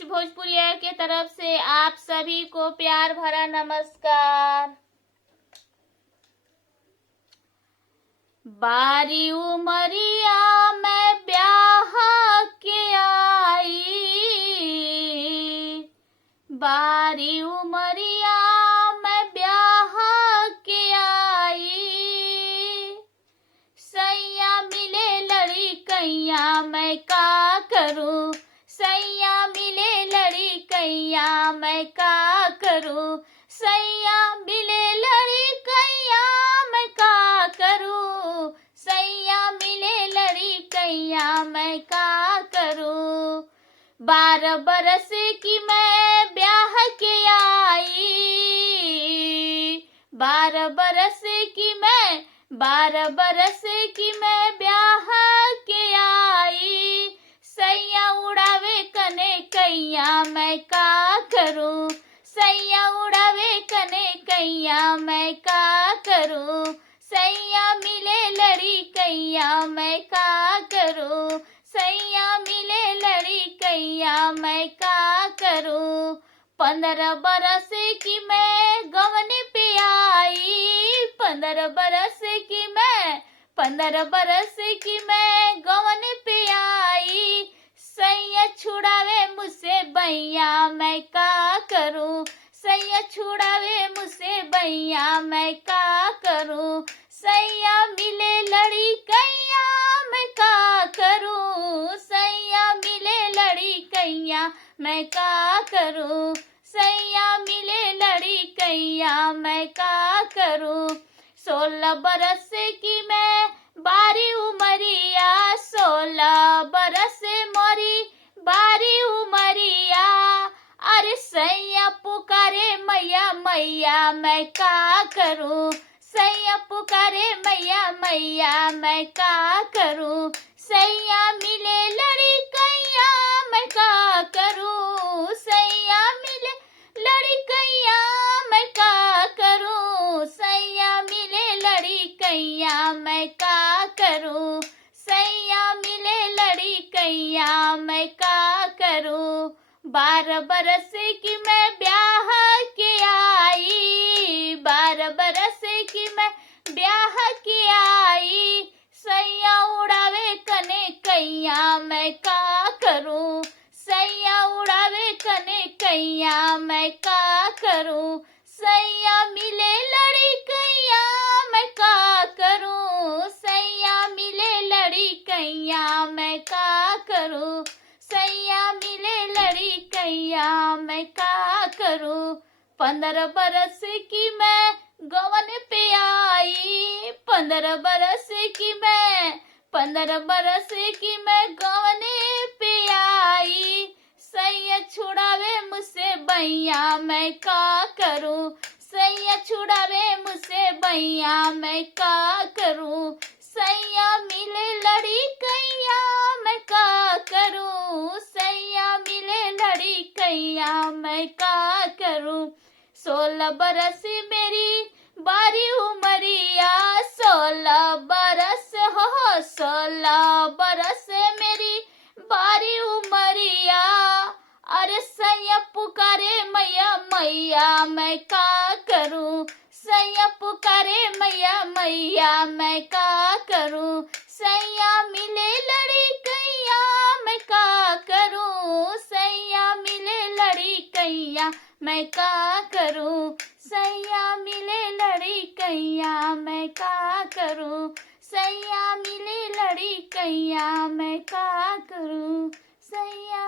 कुछ भोजपुरिया के तरफ से आप सभी को प्यार भरा नमस्कार। बारी उमरिया मैं ब्याह के आई, बारी उमरिया मैं ब्याह के आई, सैया मिले लड़ी कैया मैं का करूं, सैया मिले लड़ी कैया मैं का करूं, सैया मिले लड़ी कैया मैं का करूं, सैया मिले लड़ी कैया मैं का करूं। 12 बरस की मैं ब्याह के आई, 12 बरस की मैं 12 बरस की मैं ब्याह के आई, सैया उड़ावे कने कैया मैं का करूं, सैया उड़ावे कने कैया मैं का करूं, सैया मिले लड़ी कैया मैं का करूं, सैया मिले लड़ी कैया मैं का करूं। 15 बरस की मैं गवन पे आई, 15 बरस की मैं 15 बरस की मैं गवन पे आई, सैया छुड़ावे मुझसे बैया मैं का करूं, सैया छुड़ावे मुझसे बैया मैं का करूं, सैया मिले लड़ी कैया मैं का करूं, सैया मिले लड़ी कैया मैं का करूं, सैया मिले लड़ी कैया मैं का करूं। 16 बरस की मैं बारी उमरिया, 16 बरस मोरी बारी उमरिया, अरे सैया पुकारे मैया मैया मैं का करूं, सैया पुकारे मैया मैया मैं का करूं, सैया मिले लड़ी कैया मैं का करूं, सैया मिले लड़ी कैया मैं का करूं, सैया मिले लड़ी कैया मैं का करूं, सैया मिले लड़ी कैया मैं का करूं। 12 बरस की मैं ब्याह के आई, 12 बरस की मैं ब्याह के आई, सैया उड़ावे कने कैया मैं का करूं, सैया उड़ावे कने कैया मैं का करूं, सैया मिले लड़ी कैया मैं का करूं, सैया मिले लड़ी कैया मैं का करूं, सैया मिले लड़ी कैया मैं का करूं। 15 बरस की मैं गवन पे आई, 15 बरस की मैं 15 बरस की मैं गवन पे आई, सैया छुड़ावे मुझसे बैया मैं का करूं, सैया छुड़ावे मुझसे बैया मैं का करूं, सैया मिले लड़ी कैया मैं का करूं, सैया मिले लड़ी कैया मैं का करूं। 16 बरस मेरी बारी उमरिया, 16 बरस हो 16 बरस मेरी बारी उमरिया, अरे सैया पुकारे मैया मैया मैं का करूं, सैया पुकारे मैया मैया मैं का करूं, सैया मिले लड़ी कैया मैं का करूं, सैया मिले लड़ी कैया मैं का करूं, सैया मिले लड़ी कैया मैं का करूं, सैया मिले लड़ी कैया मैं का करूं, सैया